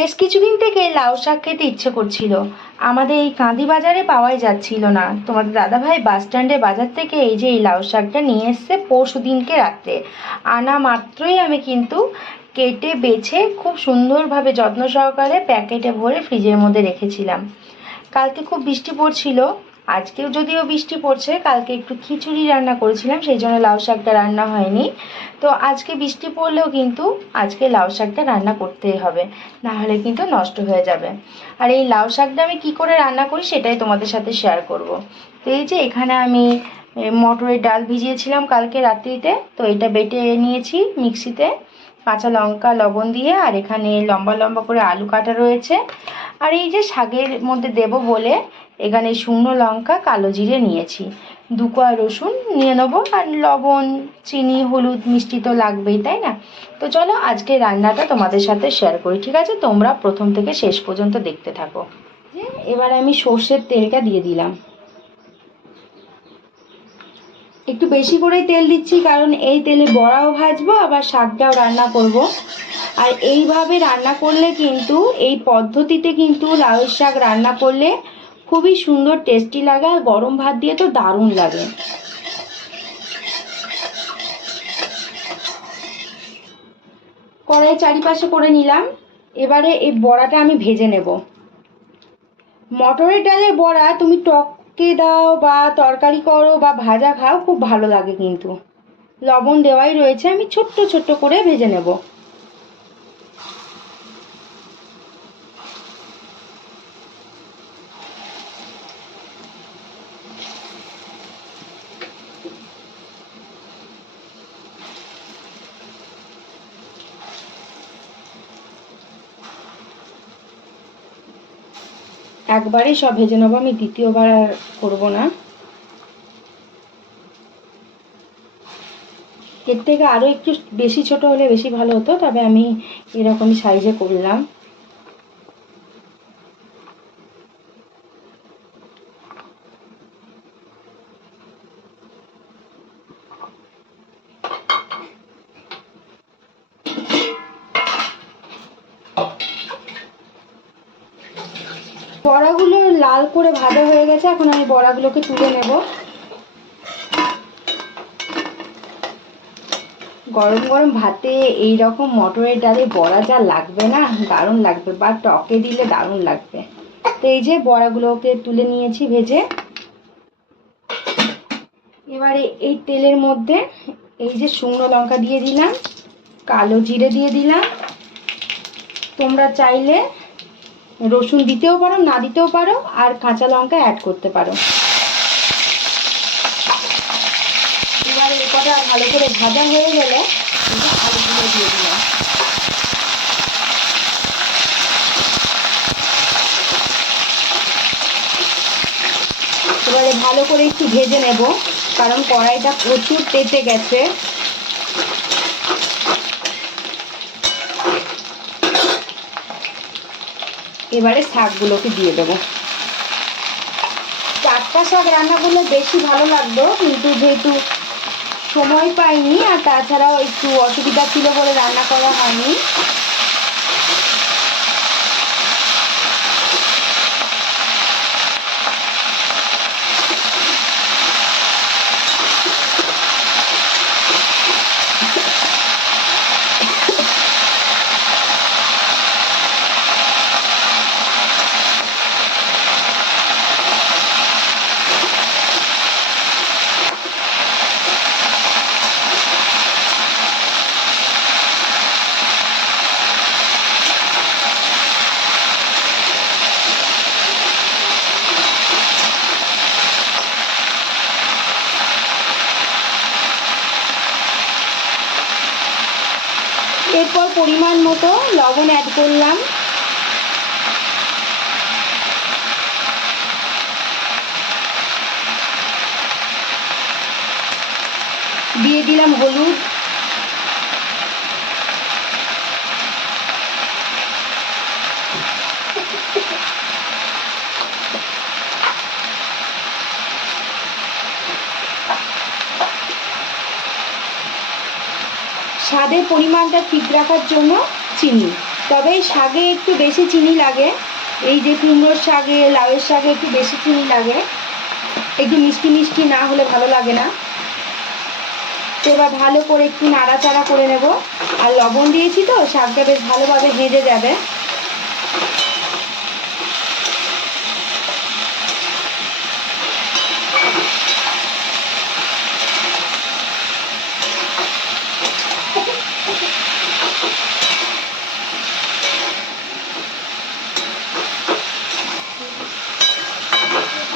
বেশ কিছুদিন থেকে লাউ শাক খেতে ইচ্ছে করছিল। আমাদের এই কাঁদি বাজারে পাওয়াই যাচ্ছিল না। তোমাদের দাদাভাই বাস স্ট্যান্ডে বাজার থেকে এই যে এই লাউ শাকটা নিয়ে এসছে পরশু দিনকে রাত্রে। আনা মাত্রই আমি কিন্তু কেটে বেছে খুব সুন্দরভাবে যত্ন সহকারে প্যাকেটে ভরে ফ্রিজের মধ্যে রেখেছিলাম। কালকে খুব বৃষ্টি পড়ছিল আজকেও যদিও বৃষ্টি পড়ছে, কালকে একটু খিচুড়ি রান্না করেছিলাম, সেই জন্য লাউ শাকটা রান্না হয়নি। তো আজকে বৃষ্টি পড়লেও কিন্তু আজকে লাউ শাকটা রান্না করতেই হবে, না হলে কিন্তু নষ্ট হয়ে যাবে। আর এই লাউ শাকটা আমি কি করে রান্না করি সেটাই তোমাদের সাথে শেয়ার করব। তো এই যে এখানে আমি মটরের ডাল ভিজিয়েছিলাম কালকে রাত্রিতে, তো এটা বেটে নিয়েছি মিক্সিতে। কাঁচা লঙ্কা লবণ দিয়ে, আর এখানে লম্বা লম্বা করে আলু কাটা রয়েছে। আর এই যে শাকের মধ্যে দেব বলে, এখানে শুকনো লঙ্কা, কালো জিরে নিয়েছি। দু কোয়া রসুন নিয়ে নেব, আর লবণ, চিনি, হলুদ, মিষ্টি তো লাগবেই, তাই না? তো চলো আজকে রান্নাটা তোমাদের সাথে শেয়ার করি, ঠিক আছে? তোমরা প্রথম থেকে শেষ পর্যন্ত দেখতে থাকো। এবার আমি সর্ষের তেলটা দিয়ে দিলাম। একটু বেশি করেই তেল দিচ্ছি, কারণ এই তেলে বড়াও ভাজবো, আবার শাকটাও রান্না করব। আর এইভাবে রান্না করলে কিন্তু, এই পদ্ধতিতে কিন্তু লাউ শাক রান্না করলে খুবই সুন্দর টেস্টি লাগে, আর গরম ভাত দিয়ে তো দারুণ লাগে। কড়াই চারিপাশে করে নিলাম। এবারে এই বড়াটা আমি ভেজে নেব। মটরের ডালের বড়া তুমি টককে দাও বা তরকারি করো বা ভাজা খাও, খুব ভালো লাগে কিন্তু। লবণ দেওয়াই রয়েছে, আমি ছোট্ট ছোট্ট করে ভেজে নেব। একবারেই সব ভেজে নেব, আমি দ্বিতীয়বার আর করব না। এর থেকে আরও একটু বেশি ছোট হলে বেশি ভালো হতো, তবে আমি এরকমই সাইজে করলাম বড়াগুলো লাল করে ভাজা হয়ে গেছে, এখন আমি বড়াগুলোকে তুলে নেব। গরম গরম ভাতে এই রকম মটরের ডালে বড়া যা লাগবে না, দারুণ লাগবে বা টকে দিলে দারুণ লাগবে। তো এই যে বড়াগুলোকে তুলে নিয়েছি ভেজে। এবারে এই তেলের মধ্যে এই যে শুকনো লঙ্কা দিয়ে দিলাম, কালো জিরে দিয়ে দিলাম। তোমরা চাইলে রসুন দিতেও পারো, না দিতেও পারো, আর কাঁচা লঙ্কা অ্যাড করতে পারো। এবার ভালো করে ভাজা হয়ে গেলে আলুগুলো দিয়ে দিলাম। এবারে ভালো করে একটু ভেজে নেব, কারণ কড়াইটা প্রচুর তেতে গেছে। এবারে শাকগুলোকে দিয়ে দেবো। টাটকা শাক রান্না করলে বেশি ভালো লাগতো, কিন্তু যেহেতু সময় পাইনি আর তাছাড়াও একটু অসুবিধা ছিল বলে রান্না করা হয়নি এরপর পরিমাণ মতো লবণ অ্যাড করলাম। দিয়ে দিলাম হলুদ। স্বাদের পরিমাণটা ঠিক রাখার জন্য চিনি। তবে শাকে একটু বেশি চিনি লাগে। এই যে কুমড়োর শাকে, লাউয়ের শাকে একটু বেশি চিনি লাগে। একটু মিষ্টি মিষ্টি না হলে ভালো লাগে না। তো এবার ভালো করে একটু নাড়াচাড়া করে নেব। আর লবণ দিয়েছি তো, শাকটা বেশ ভালোভাবে হেঁটে যাবে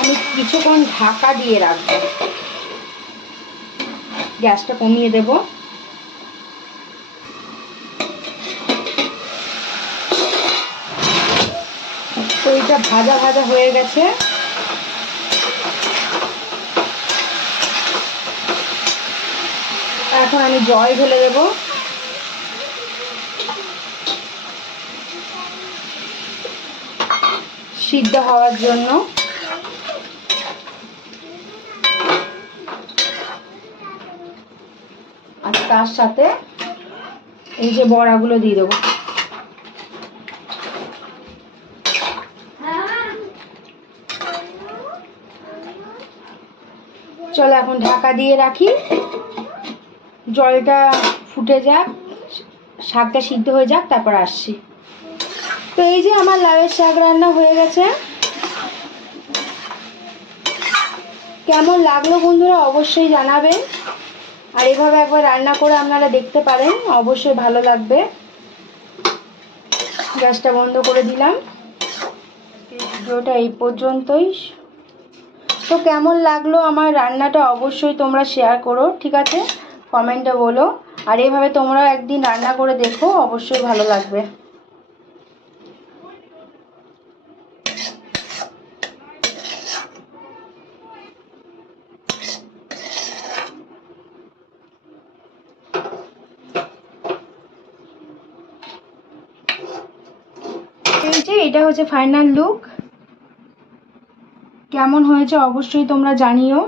আমি কিছুক্ষণ ঢাকা দিয়ে রাখব। গ্যাসটা কমিয়ে দেব। এটা ভাজা ভাজা হয়ে গেছে। এখন আমি জল ঢেলে দেবো। সিদ্ধ হওয়ার জন্য আর তার সাথে এই যে বড়াগুলো দিয়ে দেবো। চলো এখন ঢাকা দিয়ে রাখি। জলটা ফুটে যাক, শাকটা সিদ্ধ হয়ে যাক, তারপর আসছি। তো এই যে আমার লাউয়ের শাক রান্না হয়ে গেছে। কেমন লাগল বন্ধুরা অবশ্যই জানাবেন। আর এভাবে একবার রান্না করে আপনারা দেখতে পারেন, অবশ্যই ভালো লাগবে। গ্যাসটা বন্ধ করে দিলাম। ভিডিওটা এই পর্যন্তই। তো কেমন লাগল আমার রান্নাটা অবশ্যই তোমরা শেয়ার করো, ঠিক আছে? কমেন্টে বলো। আর এভাবে তোমরাও একদিন রান্না করে দেখো, অবশ্যই ভালো লাগবে। এটা হচ্ছে ফাইনাল লুক কেমন হয়েছে অবশ্যই তোমরা জানিও।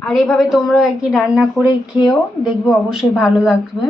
আর এভাবে তোমরা একদিন রান্না করে খেয়েও দেখবে অবশ্যই ভালো লাগবে।